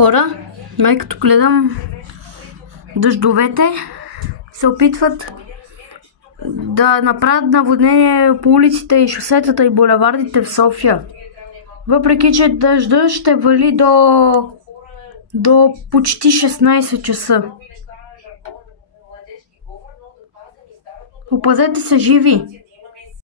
Хора, май като гледам дъждовете, се опитват да направят наводнение по улиците и шосетата и булевардите в София. Въпреки че дъжда ще вали до почти 16 часа. Опазете се живи!